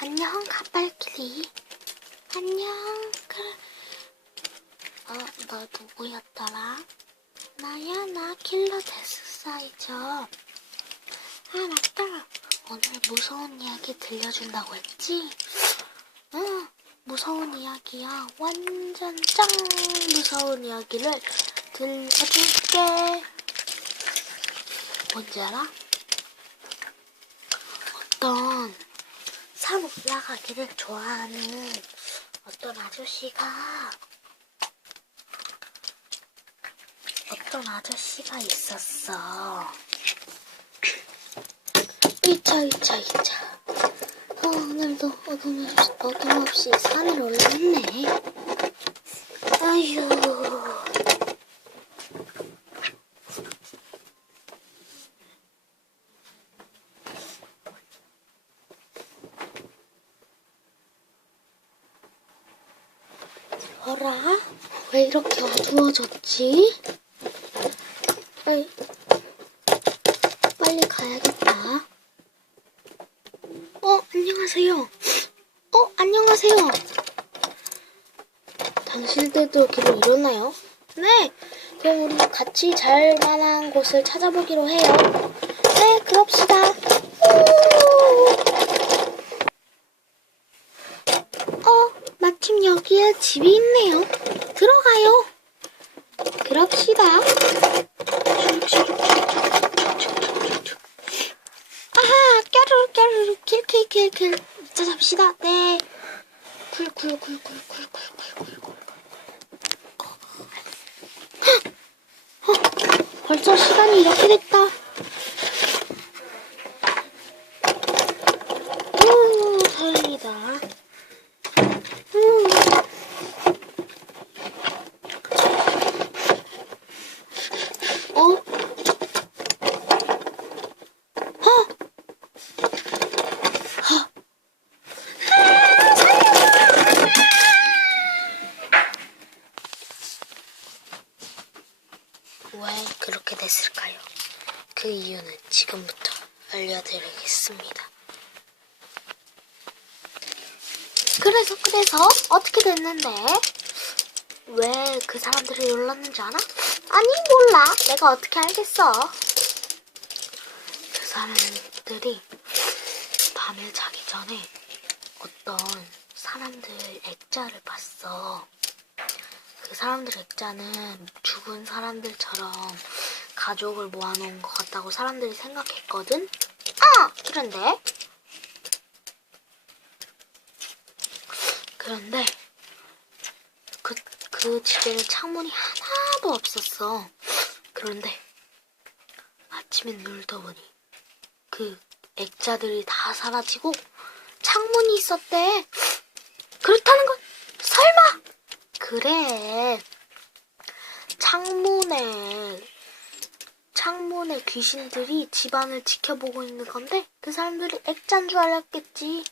안녕, 가빨끼리. 안녕, 그래. 어, 너 누구였더라? 나야, 나 킬러 데스사이저. 아, 맞다. 오늘 무서운 이야기 들려준다고 했지? 응, 무서운 이야기야. 완전 짱 무서운 이야기를 들려줄게. 뭔지 알아? 어떤 산 올라가기를 좋아하는 어떤 아저씨가 어떤 아저씨가 있었어. 2차, 2차, 2차. 어, 오늘도 어김없이, 어김없이 산을 올랐네. 아휴. 어라? 왜 이렇게 어두워졌지? 빨리, 빨리 가야겠다. 어, 안녕하세요. 어, 안녕하세요. 당신들도 길을 잃었나요? 네. 그럼 우리 같이 잘 만한 곳을 찾아보기로 해요. 네, 그럽시다. 우! 어, 마침 여기에 집이 있네요. 들어가요. 그럽시다. 아하, 까르르 까르르 킬킬킬킬. 자, 잡시다. 네. 굴굴굴굴굴굴굴굴. 어, 벌써 시간이 이렇게 됐다. 오, 다행이다. 음. 어? 어? 어? 왜 그렇게 됐을까요? 그 이유는 지금부터 알려드리겠습니다. 그래서 그래서 어떻게 됐는데? 왜 그 사람들이 놀랐는지 알아? 아니 몰라. 내가 어떻게 알겠어? 그 사람들이 밤에 자기 전에 어떤 사람들 액자를 봤어. 그 사람들 액자는 죽은 사람들처럼 가족을 모아놓은 것 같다고 사람들이 생각했거든? 아! 그런데 그런데 그, 그 집에는 창문이 하나도 없었어. 그런데 아침에 눈을 떠보니 그 액자들이 다 사라지고 창문이 있었대. 그렇다는 건 그래 창문에 창문에 귀신들이 집안을 지켜보고 있는 건데 그 사람들이 액자인 줄 알았겠지.